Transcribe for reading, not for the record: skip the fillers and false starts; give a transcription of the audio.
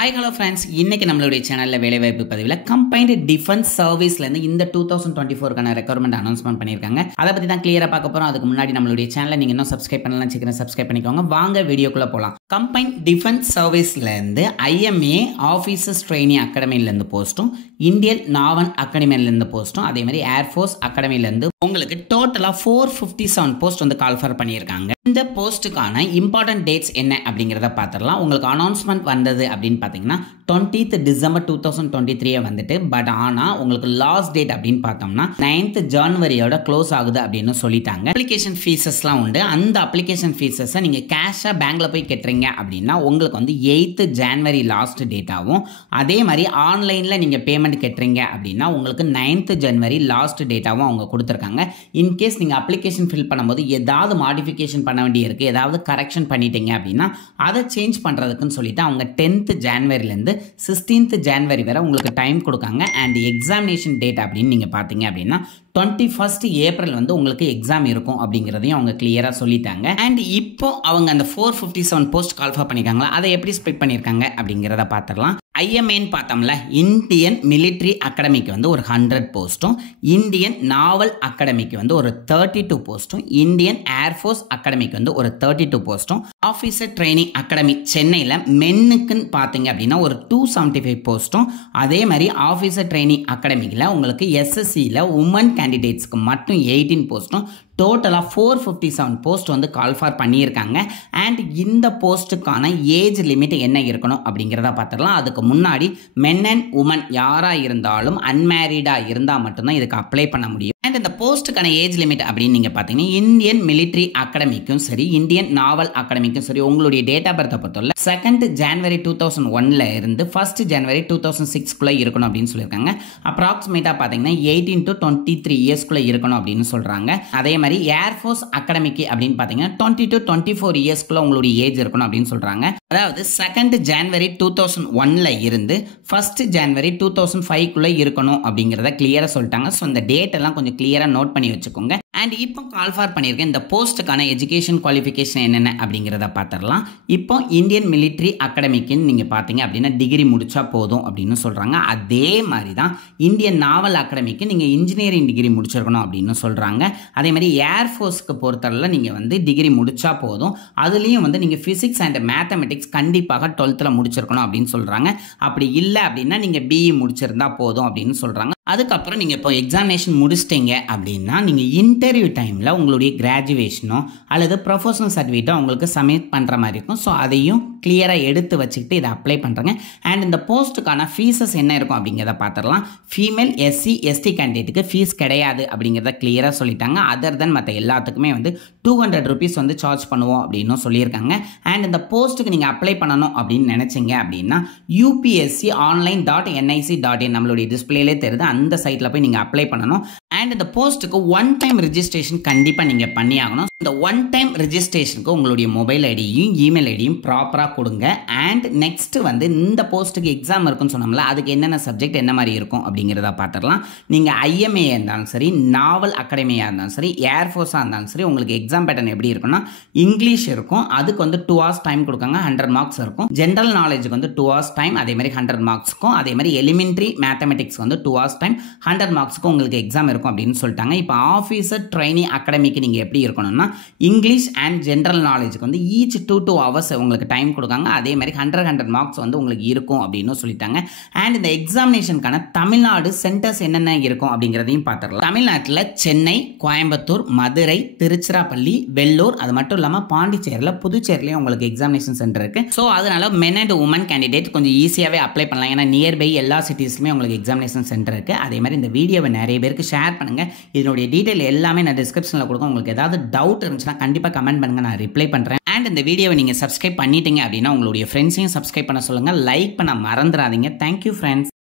Hi hello friends, இன்னைக்கு நம்மளுடைய சேனலில் வேலைவாய்ப்பு பதிவில் கம்பைன்டு டிஃபென்ஸ் சர்வீஸ்லேருந்து இந்த 2024 ரெக்யர்மெண்ட் அனௌன்ஸ்மெண்ட் பண்ணியிருக்காங்க. அதை பற்றி தான் கிளியராக பார்க்க போகிறோம். அதுக்கு முன்னாடி நம்மளுடைய சேனலை நீங்கள் இன்னும் சப்ஸ்கிரைப் பண்ணலாம், சீக்கிரம் சப்ஸ்கிரைப் பண்ணிக்கோங்க. வாங்க வீடியோக்குள்ளே போகலாம். கம்பைன்ட் டிஃபென்ஸ் சர்வீஸ்லேருந்து IMA ஆஃபீஸர்ஸ் ட்ரெயினிங் அகாடமிலேருந்து போஸ்ட்டும், இந்தியன் நாவல் அகாடமிலேருந்து போஸ்ட்டும், அதே மாதிரி ஏர்ஃபோர்ஸ் அகாடமிலேருந்து உங்களுக்கு டோட்டலாக 457 போஸ்ட் வந்து கால்ஃபர் பண்ணியிருக்காங்க. இந்த போஸ்ட்டுக்கான இம்பார்ட்டன்ட் டேட்ஸ் என்ன அப்படிங்கிறத பார்த்துடலாம். உங்களுக்கு அனௌன்ஸ்மெண்ட் வந்தது அப்படின்னு பார்த்தீங்கன்னா 20th December 2023 வந்துட்டு, பட் ஆனால் உங்களுக்கு லாஸ்ட் டேட் அப்படின்னு பார்த்தோம்னா 9th January க்ளோஸ் ஆகுது அப்படின்னு சொல்லிட்டாங்க. அப்ளிகேஷன் ஃபீஸஸ்லாம் உண்டு. அந்த அப்ளிகேஷன் ஃபீஸஸை நீங்கள் கேஷாக பேங்க்கில் போய் கட்டுறீங்க அப்படின்னா உங்களுக்கு வந்து 8th January லாஸ்ட் டேட்டாகவும், அதே மாதிரி ஆன்லைனில் நீங்கள் பேமெண்ட் கட்டுறீங்க அப்படின்னா உங்களுக்கு 9th January லாஸ்ட் டேட்டாவும் அவங்க கொடுத்துருக்காங்க. இன்கேஸ் நீங்கள் அப்ளிகேஷன் ஃபில் பண்ணும்போது ஏதாவது மாடிஃபிகேஷன் பண்ண வேண்டியிருக்கு, ஏதாவது கரெக்ஷன் பண்ணிட்டீங்க அப்படின்னா அதை சேஞ்ச் பண்ணுறதுக்குன்னு சொல்லிட்டு அவங்க 10th Januaryலேருந்து 16th January வரை உங்களுக்கு டைம் கொடுக்காங்க. அண்ட் எக்ஸாமினேஷன் டேட் அப்படின்னு நீங்கள் பார்த்தீங்க அப்படின்னா 21st April வந்து உங்களுக்கு எக்ஸாம் இருக்கும் அப்படிங்கிறதையும் அவங்க கிளியராக சொல்லிட்டாங்க. அண்ட் இப்போ அவங்க அந்த 457 போஸ்ட் கால்ஃபர் பண்ணியிருக்காங்களா, அதை எப்படி ஸ்ப்ளிட் பண்ணியிருக்காங்க அப்படிங்கிறத பார்த்துடலாம். IMAன்னு பார்த்தோம்ல, இந்தியன் மிலிட்ரி அகாடமிக்கு வந்து ஒரு 100 போஸ்ட்டும், இந்தியன் நாவல் அகாடமிக்கு வந்து ஒரு 32 போஸ்ட்டும், இந்தியன் ஏர்ஃபோர்ஸ் அகாடமிக்கு வந்து ஒரு 32 போஸ்ட்டும், ஆஃபீஸர் ட்ரைனிங் அகாடமி சென்னையில் மென்னுக்குன்னு பார்த்தீங்க அப்படின்னா ஒரு 275 போஸ்ட்டும், அதே மாதிரி ஆஃபீஸர் ட்ரைனிங் அகாடமிக்கில் உங்களுக்கு SSCயில் உமன் கேண்டிடேட்ஸ்க்கு மட்டும் 18 போஸ்ட்டும், டோட்டலாக 457 போஸ்ட் வந்து கால்ஃபார் பண்ணியிருக்காங்க. அண்ட் இந்த போஸ்ட்டுக்கான ஏஜ் லிமிட் என்ன இருக்கணும் அப்படிங்கிறத பார்த்துடலாம். அதுக்கு முன்னாடி மென் அண்ட் உமன் யாராக இருந்தாலும் அன்மேரிடாக இருந்தால் மட்டும்தான் இதுக்கு அப்ளை பண்ண முடியும். அண்ட் இந்த போஸ்ட்டுக்கான ஏஜ் லிமிட் அப்படின்னு நீங்கள் பார்த்தீங்கன்னா இந்தியன் மிலிட்ரி அகாடமிக்கும் சரி, இந்தியன் நாவல் அகாடமிக்கும் சரி, உங்களுடைய டேட் ஆஃப் பர்த்தை பொறுத்தவரை 2nd January 2001 இருந்து 1st January 2006 இருக்கணும் அப்படின்னு சொல்லியிருக்காங்க. அப்ராக்சிமேட்டாக பார்த்தீங்கன்னா 18 to 23 இயர்ஸ்க்குள்ளே இருக்கணும் அப்படின்னு சொல்கிறாங்க. அதே மாதிரி ஏர்ஃபோர்ஸ் அகாடமிக்கு அப்படின்னு பார்த்தீங்கன்னா 20 to 24 இயர்ஸ்க்குள்ள உங்களுடைய ஏஜ் இருக்கணும் அப்படின்னு சொல்கிறாங்க. அதாவது 2nd January 2001 இருந்து 1st January 2005 இருக்கணும் அப்படிங்கிறத கிளியராக சொல்லிட்டாங்க. ஸோ இந்த டேட் எல்லாம் கொஞ்சம் கிளியராக நோட் பண்ணி வச்சுக்கோங்க. அண்ட் இப்போ கால்ஃபார் பண்ணியிருக்கேன். இந்த போஸ்ட்டுக்கான எஜுகேஷன் குவாலிஃபிகேஷன் என்னென்ன அப்படிங்கிறத பார்த்துடலாம். இப்போ இந்தியன் மிலிட்ரி அகாடமிக்குன்னு நீங்கள் பார்த்தீங்க அப்படின்னா டிகிரி முடிச்சா போதும் அப்படின்னு சொல்கிறாங்க. அதே மாதிரி தான் இந்தியன் நாவல் அகாடமிக்கு நீங்கள் இன்ஜினியரிங் டிகிரி முடிச்சிருக்கணும் அப்படின்னு சொல்கிறாங்க. அதே மாதிரி ஏர்ஃபோர்ஸ்க்கு பொறுத்தவரை நீங்கள் வந்து டிகிரி முடிச்சா போதும். அதுலேயும் வந்து நீங்கள் ஃபிசிக்ஸ் அண்ட் மேத்தமெட்டிக்ஸ் கண்டிப்பாக 12th முடிச்சிருக்கணும் அப்படின்னு சொல்கிறாங்க. அப்படி இல்லை அப்படின்னா நீங்கள் BE முடிச்சிருந்தா போதும் அப்படின்னு சொல்கிறாங்க. அதுக்கப்புறம் நீங்கள் இப்போ எக்ஸாமினேஷன் முடிச்சிட்டிங்க அப்படின்னா நீங்கள் இன்டர்வியூ டைமில் உங்களுடைய கிராஜுவேஷனோ அல்லது ப்ரொஃபஷனல் சர்டிஃபிகேட்டோ உங்களுக்கு சப்மிட் பண்ணுற மாதிரி இருக்கும். ஸோ அதையும் கிளியராக எடுத்து வச்சுக்கிட்டு இதை அப்ளை பண்ணுறாங்க. அண்ட் இந்த போஸ்ட்டுக்கான ஃபீஸஸ் என்ன இருக்கும் அப்படிங்கிறத பார்த்துடலாம். ஃபீமேல் SC ST கேண்டிடேட்டுக்கு ஃபீஸ் கிடையாது அப்படிங்கிறத கிளியராக சொல்லிட்டாங்க. அதர் தென் மற்ற எல்லாத்துக்குமே வந்து 200 rupees வந்து சார்ஜ் பண்ணுவோம் அப்படின்னு சொல்லியிருக்காங்க. அண்ட் இந்த போஸ்ட்டுக்கு நீங்கள் அப்ளை பண்ணணும் அப்படின்னு நினச்சிங்க அப்படின்னா upsc.online.nic.in நம்மளுடைய டிஸ்பிளேலே தெரியுது, அந்த சைட்டில் போய் நீங்கள் அப்ளை பண்ணணும். அண்ட் இந்த போஸ்ட்டுக்கு 1 டைம் ரெஜிஸ்ட்ரேஷன் கண்டிப்பாக நீங்கள் பண்ணி ஆகணும். இந்த 1 டைம் ரெஜிஸ்ட்ரேஷனுக்கு உங்களுடைய மொபைல் ஐடியும் இமெயில் ஐடியும் ப்ராப்பராக கொடுங்க. அண்ட் நெக்ஸ்ட் வந்து இந்த போஸ்ட்டுக்கு எக்ஸாம் இருக்குன்னு சொன்னோம்ல, அதுக்கு என்னென்ன சப்ஜெக்ட் என்ன மாதிரி இருக்கும் அப்படிங்கிறத பார்த்துடலாம். நீங்கள் IMA இருந்தாலும் சரி, நாவல் அகாடமியாக இருந்தாலும் சரி, ஏர்ஃபோர்ஸாக இருந்தாலும் சரி, உங்களுக்கு எக்ஸாம் பேட்டர்ன் எப்படி இருக்குன்னா இங்கிலீஷ் இருக்கும். அதுக்கு வந்து 2 hours டைம் கொடுக்காங்க, 100 மார்க்ஸ் இருக்கும். ஜென்ரல் நாலேஜுக்கு வந்து 2 hours டைம், அதே மாதிரி 100 மார்க்ஸ்க்கும். அதே மாதிரி எலிமெண்ட்ரி மேத்தமெட்டிக்ஸ் வந்து 2 hours டைம், 100 மார்க்ஸ்க்கும் உங்களுக்கு எக்ஸாம் இருக்கும் அப்படின்னு சொல்லிட்டாங்க. இப்போ ஆஃபீஸர் ட்ரைனிங் அகாடமிக்கு நீங்கள் எப்படி இருக்கணும்னா இங்கிலீஷ் அண்ட் ஜென்ரல் நாலேஜுக்கு வந்து ஈச் 2 hours உங்களுக்கு டைம் கொடுக்காங்க. அதே மாதிரி 100 மார்க்ஸ் வந்து உங்களுக்கு இருக்கும் அப்படின்னு சொல்லிட்டாங்க. அண்ட் இந்த எக்ஸாமினேஷனுக்கான தமிழ்நாடு சென்டர்ஸ் என்னென்ன இருக்கும் அப்படிங்கிறதையும் பார்த்துடலாம். தமிழ்நாட்டில் சென்னை, கோயம்புத்தூர், மதுரை, திருச்சிராப்பள்ளி, வெள்ளூர், அது மட்டும் இல்லாமல் பாண்டிச்சேரியில், புதுச்சேரிலையும் உங்களுக்கு எக்ஸாமினேஷன் சென்டர் இருக்கு. ஸோ அதனால மென் அண்ட் உமன் கேண்டிடேட் கொஞ்சம் ஈஸியாகவே அப்ளை பண்ணலாம். ஏன்னா நியர்பை எல்லா சிட்டிஸ்லுமே உங்களுக்கு எக்ஸாமினேஷன் சென்டர் இருக்கு. அதே மாதிரி இந்த வீடியோவை நிறைய பேருக்கு ஷேர் பண்ணுங்க. இதனுடைய டீட்டெயில் எல்லாமே நான் டிஸ்கிரிப்ஷனில் கொடுக்கும். உங்களுக்கு ஏதாவது டவுட் இருந்துச்சுன்னா கண்டிப்பாக கமெண்ட் பண்ணுங்க, நான் ரிப்ளை பண்ணுறேன். அண்ட் இந்த வீடியோவை நீங்கள் சப்ஸ்கிரைப் பண்ணிட்டீங்க அப்படின்னா உங்களுடைய ஃப்ரெண்ட்ஸையும் சப்ஸ்கிரைப் பண்ண சொல்லுங்கள். லைக் பண்ண மறந்துடாதீங்க. Thank you friends.